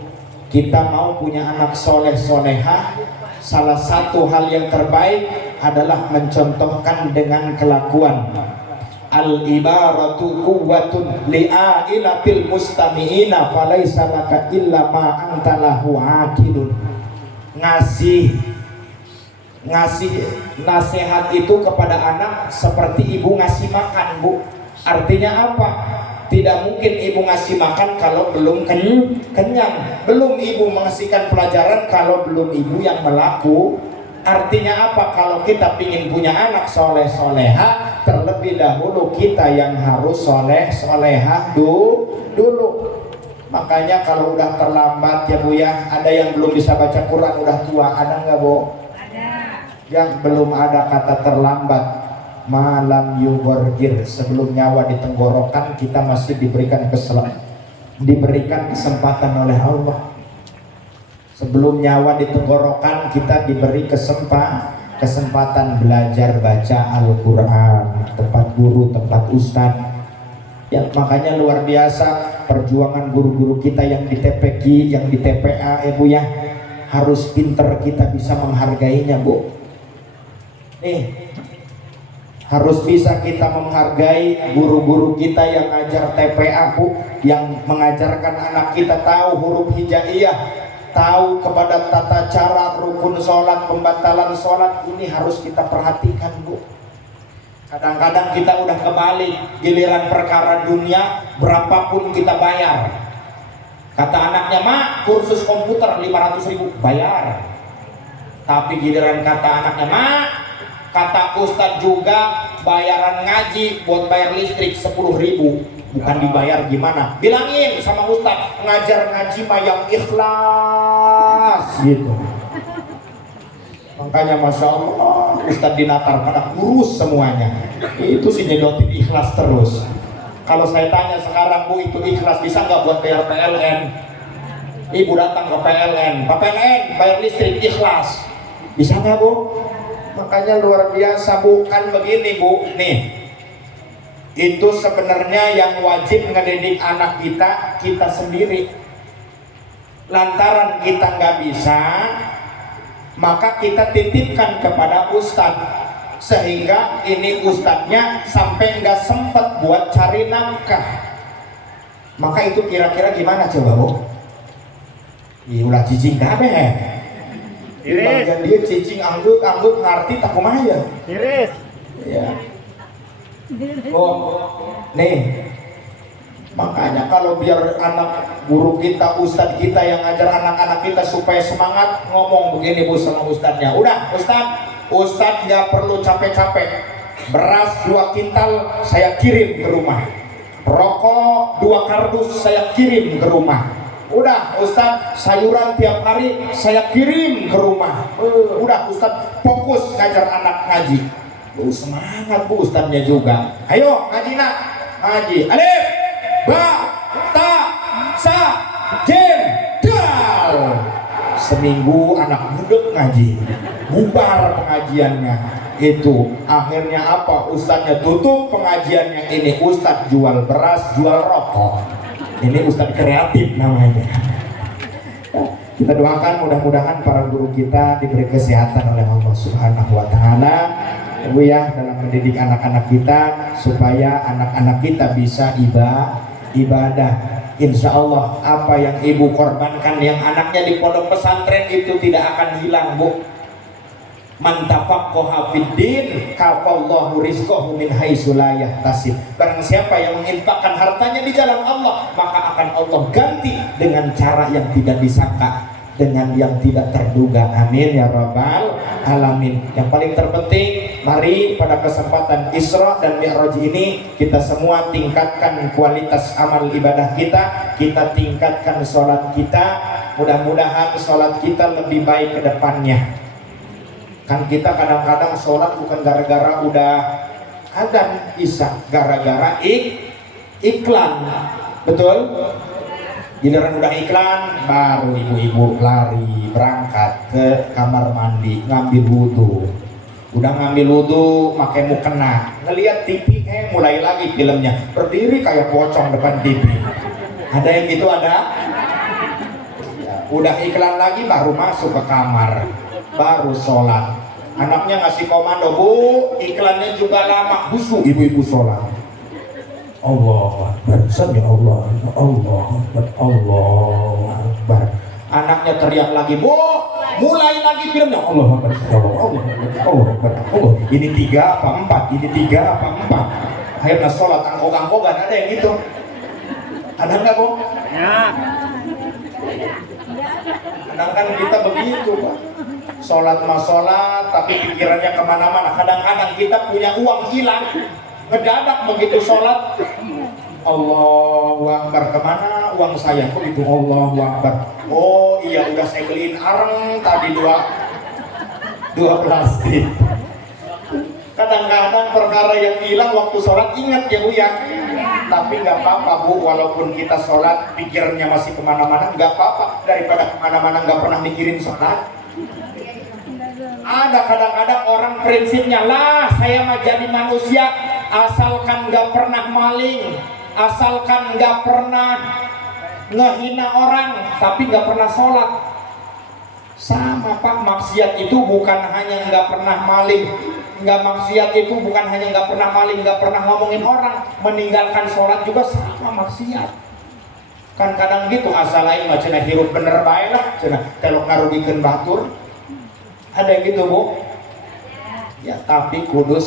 kita mau punya anak soleh solehah, salah satu hal yang terbaik adalah mencontohkan dengan kelakuan. Al-ibaratu quwwatun li'ailatil mustami'ina falaysa laka illa ma anta lahu aqilun. Ngasih nasihat itu kepada anak seperti ibu ngasih makan bu. Artinya apa? Tidak mungkin ibu ngasih makan kalau belum kenyang. Belum ibu mengasihkan pelajaran kalau belum ibu yang melaku. Artinya apa? Kalau kita ingin punya anak soleh soleha, terlebih dahulu kita yang harus soleh solehah dulu. Makanya kalau udah terlambat ya bu ya, ada yang belum bisa baca Quran udah tua, ada nggak bu? Ada. Yang belum ada kata terlambat, malam yugorgir, sebelum nyawa di tenggorokan kita masih diberikan kesempatan oleh Allah. Sebelum nyawa di tenggorokan kita diberi kesempatan belajar baca Al-Quran, tempat guru, tempat ustadz. Ya, makanya luar biasa perjuangan guru-guru kita yang di TPQ, yang di TPA bu ya, harus pinter kita bisa menghargainya bu. Nih, harus bisa kita menghargai guru-guru kita yang ngajar TPA bu, yang mengajarkan anak kita tahu huruf hijaiyah, tahu kepada tata cara rukun sholat, pembatalan sholat. Ini harus kita perhatikan bu. Kadang-kadang kita udah kebalik, giliran perkara dunia berapapun kita bayar. Kata anaknya, "Mak, kursus komputer 500.000, bayar." Tapi giliran kata anaknya, "Mak, kata Ustadz juga bayaran ngaji buat bayar listrik 10.000, bukan dibayar gimana?" Bilangin sama Ustadz, ngajar ngaji mah yang ikhlas gitu. Makanya Masya Allah, Ustadz Dinatar pada kurus semuanya. Itu sih nyedotin ikhlas terus. Kalau saya tanya sekarang, Bu, itu ikhlas bisa nggak buat bayar PLN? Ibu datang ke PLN, Pak PLN bayar listrik ikhlas, bisa nggak, Bu? Makanya luar biasa, bukan begini, Bu. Nih, itu sebenarnya yang wajib ngedidik anak kita sendiri. Lantaran kita nggak bisa, maka kita titipkan kepada ustadz, sehingga ini ustadznya sampai nggak sempet buat cari nafkah. Maka itu kira-kira gimana coba, Bu? Ulah cicing kabeh. Bagian dia cicing angguk ngerti tak kumaya. Iris. Ya. Oh, nih. Makanya kalau biar anak guru kita, ustadz kita yang ngajar anak-anak kita supaya semangat, ngomong begini, Bu, sama ustadznya. Udah, ustadz nggak perlu capek-capek. Beras 2 kintal saya kirim ke rumah. Rokok 2 kardus saya kirim ke rumah. Udah, ustadz sayuran tiap hari saya kirim ke rumah. Udah, ustadz fokus ngajar anak ngaji. Semangat, Bu, ustadznya juga. Ayo ngaji, nak, ngaji. Alif, ba, ta, sa, jim, dal. Seminggu anak budek ngaji, bubar pengajiannya. Itu akhirnya apa? Ustadznya tutup pengajiannya. Ini ustadz jual beras, jual rokok. Ini ustadz kreatif namanya. Kita doakan mudah-mudahan para guru kita diberi kesehatan oleh Allah Subhanahu wa Ta'ala, Bu, ya, dalam mendidik anak-anak kita supaya anak-anak kita bisa ibadah. Insya Allah apa yang ibu korbankan, yang anaknya di pondok pesantren itu tidak akan hilang, Bu. Man tafaqqaha fiddin kafallahu rizqahu min haitsu la yahtasib. Barang siapa yang menginfakkan hartanya di jalan Allah, maka akan Allah ganti dengan cara yang tidak disangka, dengan yang tidak terduga. Amin ya rabbal alamin. Yang paling terpenting, mari pada kesempatan Isra dan Mi'raj ini kita semua tingkatkan kualitas amal ibadah kita, kita tingkatkan sholat kita. Mudah-mudahan sholat kita lebih baik ke depannya. Kan kita kadang-kadang sholat bukan gara-gara udah adzan isya, gara-gara iklan, betul? Giliran udah iklan, baru ibu-ibu lari berangkat ke kamar mandi ngambil wudhu. Udah ngambil wudhu, pakai mukena, ngelihat TV, mulai lagi filmnya, berdiri kayak pocong depan TV. Ada yang gitu, ada? Ya, udah iklan lagi, baru masuk ke kamar, baru sholat. Anaknya ngasih komando, Bu, iklannya juga lama, busuk ibu-ibu sholat. Allah Akbar, ya Allah, Allah Akbar, Allah Akbar. Anaknya teriak lagi, Bu, mulai lagi filmnya. Allah Akbar, Allah Akbar, Allah. Ini 3 apa 4? Ini 3 apa 4? Akhirnya sholat angkog-angkogan, ada yang gitu. Ada nggak, Bu? Ya. Kadang-kadang kita begitu, Pak. Sholat mah sholat, tapi pikirannya kemana-mana. Kadang-kadang kita punya uang hilang, ngedadak begitu sholat, Allahu Akbar, kemana uang saya? Kok itu Allahu Akbar? Oh iya, udah saya beliin areng tadi dua plastik. Kadang-kadang perkara yang hilang waktu sholat, ingat ya, Bu, ya. Tapi nggak apa-apa, Bu, walaupun kita sholat pikirnya masih kemana-mana, nggak apa-apa. Daripada kemana-mana nggak pernah mikirin sholat. Ada kadang-kadang orang prinsipnya, lah saya mah jadi manusia asalkan nggak pernah maling, asalkan nggak pernah ngehina orang, tapi nggak pernah sholat. Sama, Pak, maksiat itu bukan hanya nggak pernah maling, nggak maksiat itu bukan hanya nggak pernah maling, nggak pernah ngomongin orang, meninggalkan sholat juga sama maksiat. Kan kadang gitu, asal lain mah cenah hirup bener bae lah, cenah telok ngarugikeun batur. Ada yang gitu, Bu? Ya, tapi kudu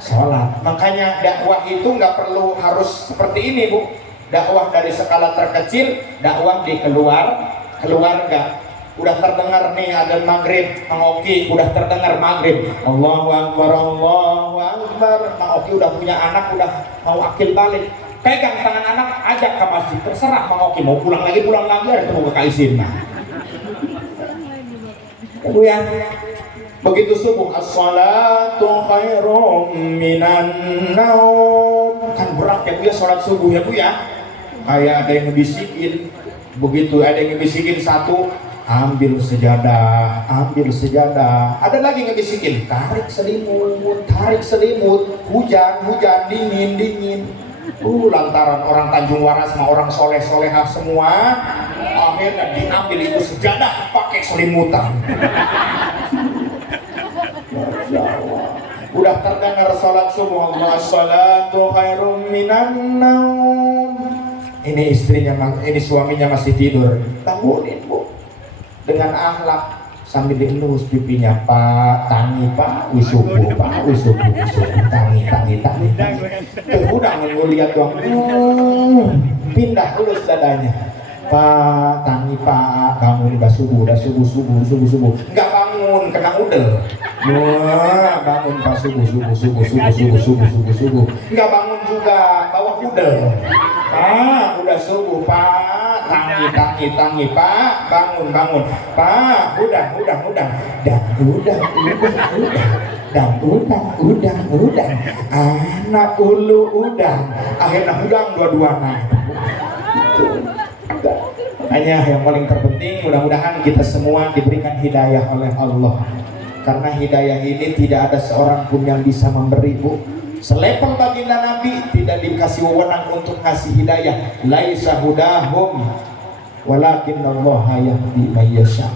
sholat. Makanya dakwah itu nggak perlu harus seperti ini Bu. Dakwah dari skala terkecil, dakwah di keluarga. Udah terdengar nih ada maghrib, Mang Oki udah terdengar maghrib, Allahu Akbar, Allahu Akbar. Mang Oki udah punya anak, udah mau akil balik, pegang tangan anak, ajak ke masjid, terserah Mang Oki mau pulang lagi ada ketemu ke Isin mah. Bu ya, begitu subuh, as-salatu khairum minan naum. Kan berat ya Bu ya sholat subuh ya Bu ya. Kayak ada yang ngebisikin, begitu ada yang ngebisikin satu, ambil sejadah, ada lagi ngebisikin, tarik selimut, hujan, dingin. Lantaran orang Tanjung Waras sama orang solehah semua, akhirnya diambil itu sejadah pakai selimutan. Udah terdengar sholat subuh, as-salatu khairum minan naum. Ini istrinya, ini suaminya masih tidur, bangunin Bu dengan akhlak sambil dielus pipinya, Pak, tangi Pak, wisubu Pak, wisubu, tangi. Udah ngeliat doang, pindah elus dadanya, Pak, tangi Pak, bangun, udah subuh, nggak bangun, kena udel. Bangun Pak, subuh, nggak bangun juga, bawa udel. Udah subuh Pak, tangi Pak, bangun Pak, udah, dan udang, anak ulu udang, akhirnya udang dua-duanya. Hanya yang paling terpenting, mudah-mudahan kita semua diberikan hidayah oleh Allah, karena hidayah ini tidak ada seorang pun yang bisa memberi Bu. Selevel baginda Nabi tidak dikasih wewenang untuk ngasih hidayah. Laisa hudahum walakinallaha yahdi may yasha.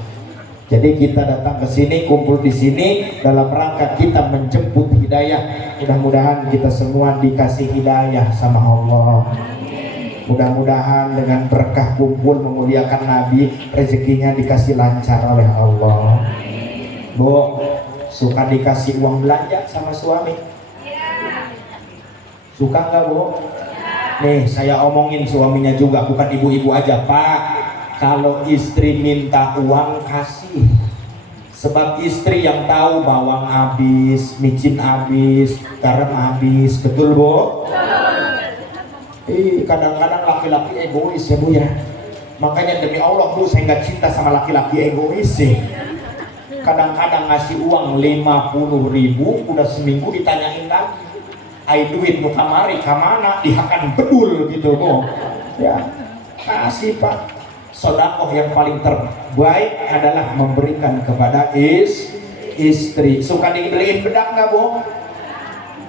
Jadi kita datang ke sini, kumpul di sini dalam rangka kita menjemput hidayah. Mudah-mudahan kita semua dikasih hidayah sama Allah. Mudah-mudahan dengan berkah kumpul memuliakan Nabi, rezekinya dikasih lancar oleh Allah. Bu, suka dikasih uang belanja sama suami? Suka nggak Bu? Nih saya omongin suaminya juga, bukan ibu-ibu aja Pak. Kalau istri minta uang kasih, sebab istri yang tahu bawang habis, micin habis, garam habis, betul Bu? Kadang-kadang laki-laki egois ya Bu ya. Makanya demi Allah Bu, saya nggak cinta sama laki-laki egois sih. Kadang-kadang ngasih uang 50.000, udah seminggu ditanyain lagi, ai duit nu kamari kamana, dihakan bedul gitu Bu ya. Kasih Pak. Sedekah yang paling terbaik adalah memberikan kepada istri. Suka dibeliin bedak nggak Bu?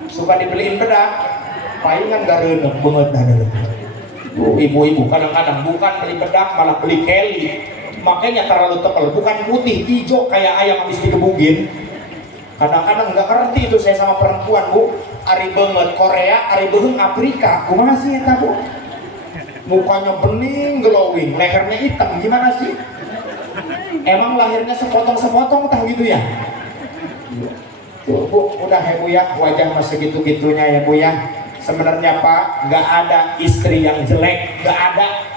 Suka dibeliin bedak? Palingan gak renek banget Bu. Ibu-ibu kadang-kadang bukan beli bedak malah beli Kelly, makanya terlalu tebal, bukan putih, hijau kayak ayam habis digebugin. Kadang-kadang nggak ngerti itu saya sama perempuan Bu. Ari banget Korea, ari beung Afrika, kumaha sih eta Bu? Mukanya bening glowing, lehernya hitam, gimana sih? Emang lahirnya sepotong-sepotong tah gitu ya? Tuh Bu, udah ya Bu ya, wajah masih gitu-gitunya ya Bu ya. Sebenarnya Pak, nggak ada istri yang jelek, nggak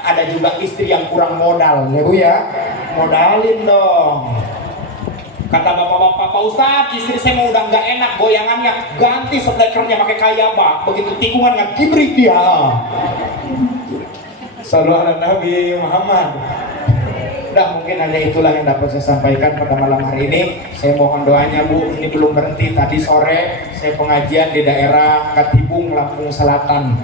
ada juga istri yang kurang modal ya Bu ya. Modalin dong. Kata bapak-bapak, Pak Ustadz, istri saya mau udah nggak enak goyangannya, ganti setekernya pakai kayaba, begitu tikungan nggak kibrit dia. Sallallahu alaihi Nabi Muhammad. Udah, mungkin hanya itulah yang dapat saya sampaikan pada malam hari ini. Saya mohon doanya Bu, ini belum berhenti. Tadi sore saya pengajian di daerah Katibung, Lampung Selatan.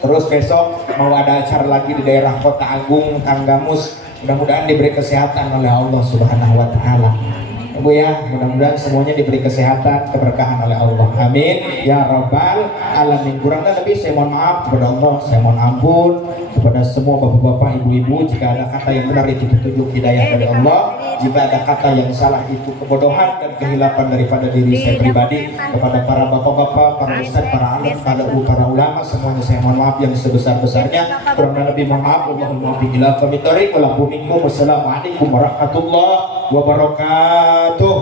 Terus besok mau ada acara lagi di daerah Kota Agung, Tanggamus. Mudah-mudahan diberi kesehatan oleh Allah Subhanahu wa Ta'ala. Bu ya, mudah-mudahan semuanya diberi kesehatan, keberkahan oleh Allah. Amin ya rabbal alamin. Kurang lebih saya mohon maaf kepada Allah, saya mohon ampun kepada semua bapak-bapak, ibu-ibu. Jika ada kata yang benar itu petunjuk hidayah dari Allah, jika ada kata yang salah itu kebodohan dan kehilapan daripada diri saya pribadi. Kepada para bapak-bapak, para ustadz, para alim, para ulama, semuanya saya mohon maaf yang sebesar-besarnya. Kurang lebih mohon maaf. Allahumma bi'ila kami tarik. Wassalamualaikum warahmatullahi wabarakatuh.